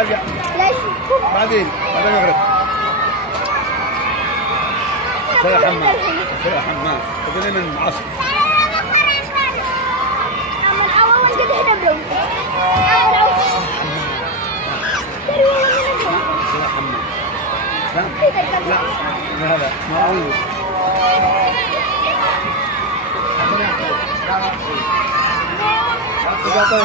ارجع. ليش؟ بعدين المغرب. سلا حمام. سلا حمام. تقولي من عصر. من أول قد هنا بلون. سلا حمام. لا هذا ما أقول. إذا طيب